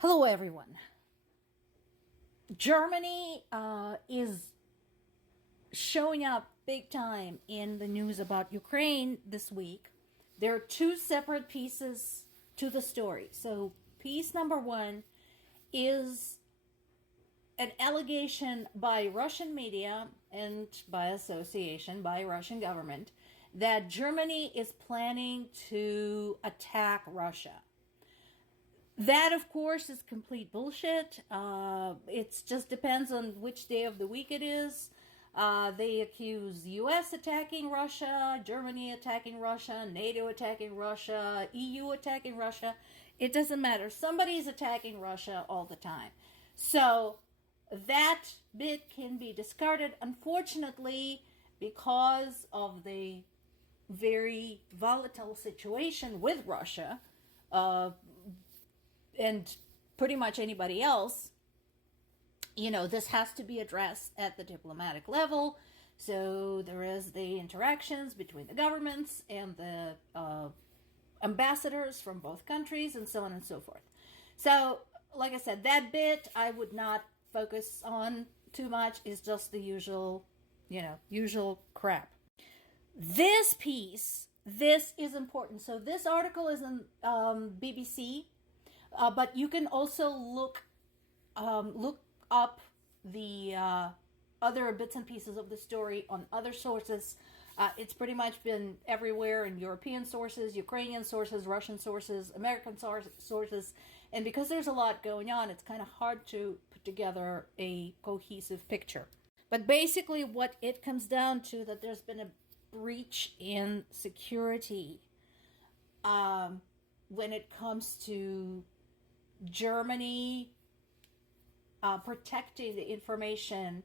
Hello, everyone. Germany is showing up big time in the news about Ukraine this week. There are two separate pieces to the story. So, piece number one is an allegation by Russian media and by association by Russian government that Germany is planning to attack Russia. That, of course, is complete bullshit. It just depends on which day of the week it is. They accuse U.S. attacking Russia, Germany attacking Russia, NATO attacking Russia, EU attacking Russia. It doesn't matter. Somebody's attacking Russia all the time. So that bit can be discarded, unfortunately, because of the very volatile situation with Russia. And pretty much anybody else, this has to be addressed at the diplomatic level. So there is the interactions between the governments and the ambassadors from both countries and so on and so forth. So, like I said, that bit I would not focus on too much. Is just the usual crap. This piece, this is important. So this article is in BBC. But you can also look up the other bits and pieces of the story on other sources. It's pretty much been everywhere in European sources, Ukrainian sources, Russian sources, American sources. And because there's a lot going on, it's kind of hard to put together a cohesive picture. But basically what it comes down to, that there's been a breach in security when it comes to Germany protecting the information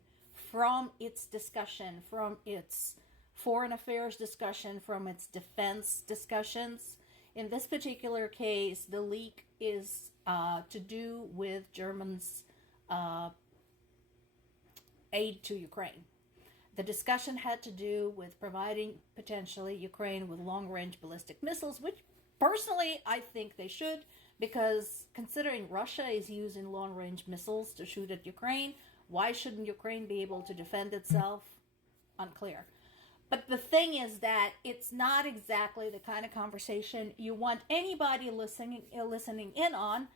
from its discussion, from its foreign affairs discussion, from its defense discussions. In this particular case, the leak is to do with Germany's aid to Ukraine. The discussion had to do with providing potentially Ukraine with long-range ballistic missiles, which personally I think they should, because considering Russia is using long-range missiles to shoot at Ukraine, why shouldn't Ukraine be able to defend itself? Unclear. But the thing is that it's not exactly the kind of conversation you want anybody listening in on,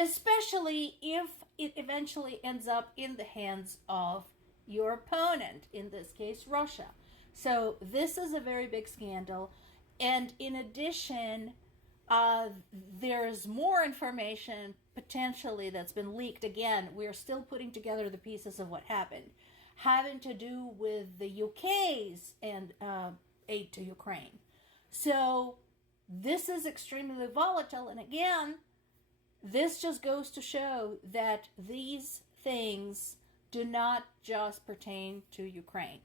especially if it eventually ends up in the hands of your opponent, in this case, Russia. So this is a very big scandal. And in addition, there's more information potentially that's been leaked. Again, we're still putting together the pieces of what happened, having to do with the UK's and aid to Ukraine. So this is extremely volatile. And again, this just goes to show that these things do not just pertain to Ukraine.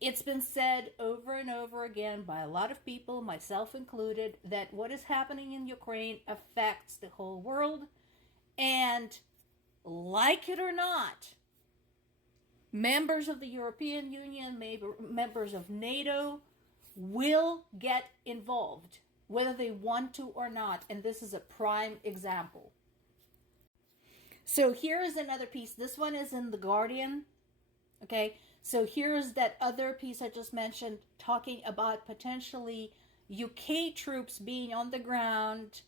It's been said over and over again by a lot of people, myself included, that what is happening in Ukraine affects the whole world. And like it or not, members of the European Union, members of NATO, will get involved, whether they want to or not. And this is a prime example. So here is another piece. This one is in The Guardian. Okay, so here's that other piece I just mentioned, talking about potentially UK troops being on the ground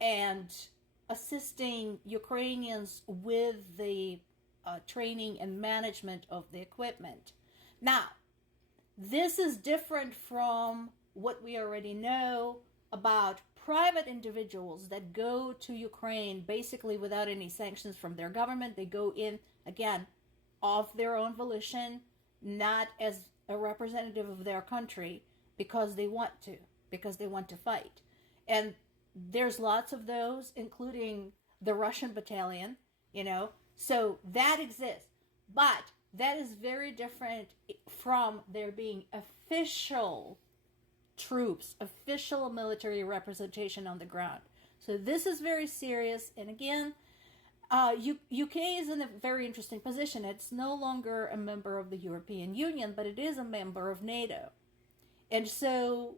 and assisting Ukrainians with the training and management of the equipment. Now, this is different from what we already know about private individuals that go to Ukraine basically without any sanctions from their government. They go in, again, of their own volition, not as a representative of their country, because they want to fight. And there's lots of those, including the Russian battalion, so that exists. But that is very different from there being official troops, official military representation on the ground. So this is very serious. And again, UK is in a very interesting position. It's no longer a member of the European Union, but it is a member of NATO. And so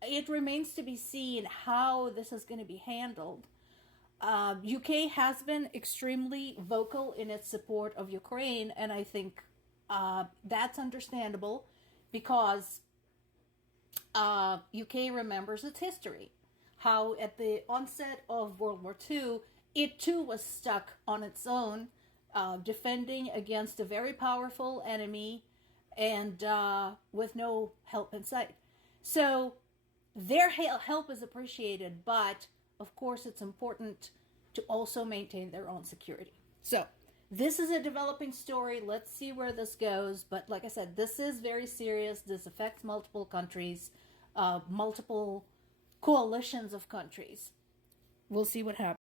it remains to be seen how this is going to be handled. UK has been extremely vocal in its support of Ukraine, and I think that's understandable because UK remembers its history. How at the onset of World War II, it too was stuck on its own, defending against a very powerful enemy and with no help in sight. So their help is appreciated, but of course it's important to also maintain their own security. So this is a developing story. Let's see where this goes. But like I said, this is very serious. This affects multiple countries, multiple coalitions of countries. We'll see what happens.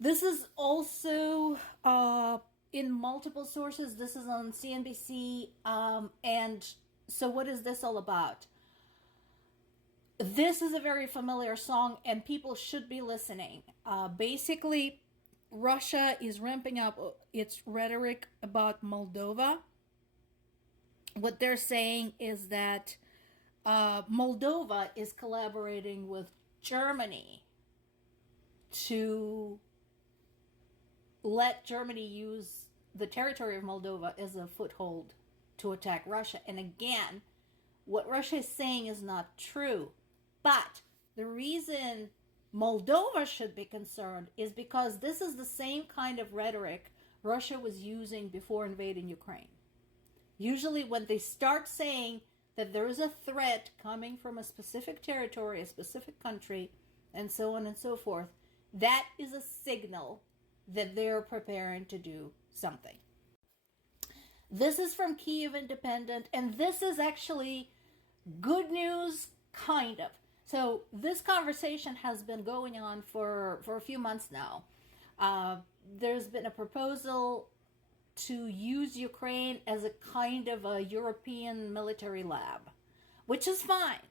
This is also in multiple sources. This is on CNBC. And so what is this all about? This is a very familiar song and people should be listening. Basically, Russia is ramping up its rhetoric about Moldova. What they're saying is that Moldova is collaborating with Germany to let Germany use the territory of Moldova as a foothold to attack Russia. And again, what Russia is saying is not true. But the reason Moldova should be concerned is because this is the same kind of rhetoric Russia was using before invading Ukraine. Usually when they start saying that there is a threat coming from a specific territory, a specific country, and so on and so forth, that is a signal that they're preparing to do something. This is from Kyiv Independent, and this is actually good news, kind of. So this conversation has been going on for a few months now. There's been a proposal to use Ukraine as a kind of a European military lab, which is fine.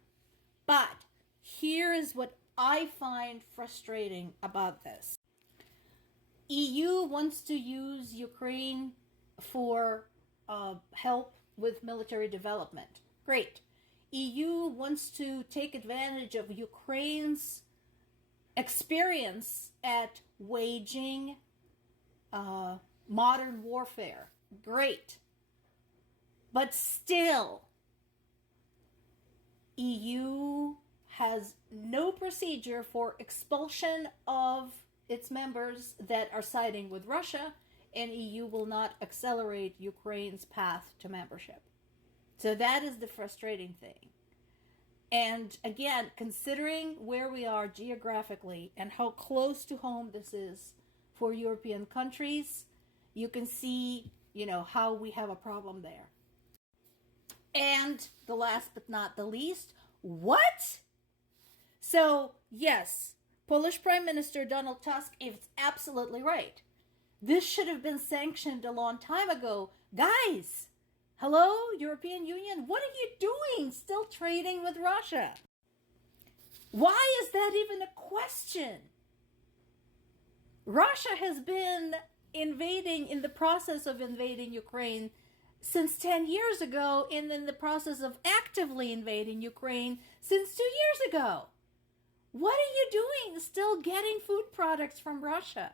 But here is what I find frustrating about this. EU wants to use Ukraine for help with military development. Great. EU wants to take advantage of Ukraine's experience at waging modern warfare. Great. But still, EU has no procedure for expulsion of its members that are siding with Russia, and EU will not accelerate Ukraine's path to membership. So that is the frustrating thing. And again, considering where we are geographically and how close to home this is for European countries, you can see, how we have a problem there. And the last but not the least, what? So, yes, Polish Prime Minister Donald Tusk is absolutely right. This should have been sanctioned a long time ago. Guys, hello, European Union, what are you doing still trading with Russia? Why is that even a question? Russia has been in the process of invading Ukraine since 10 years ago, and in the process of actively invading Ukraine since 2 years ago. What are you doing still getting food products from Russia?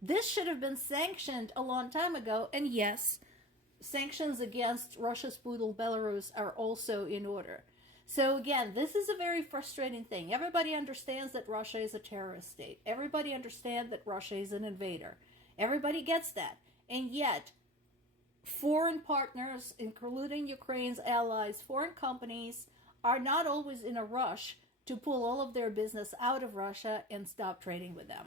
This should have been sanctioned a long time ago, and yes, sanctions against Russia's poodle Belarus are also in order. So again, this is a very frustrating thing. Everybody understands that Russia is a terrorist state. Everybody understands that Russia is an invader. Everybody gets that. And yet, foreign partners, including Ukraine's allies, foreign companies, are not always in a rush to pull all of their business out of Russia and stop trading with them.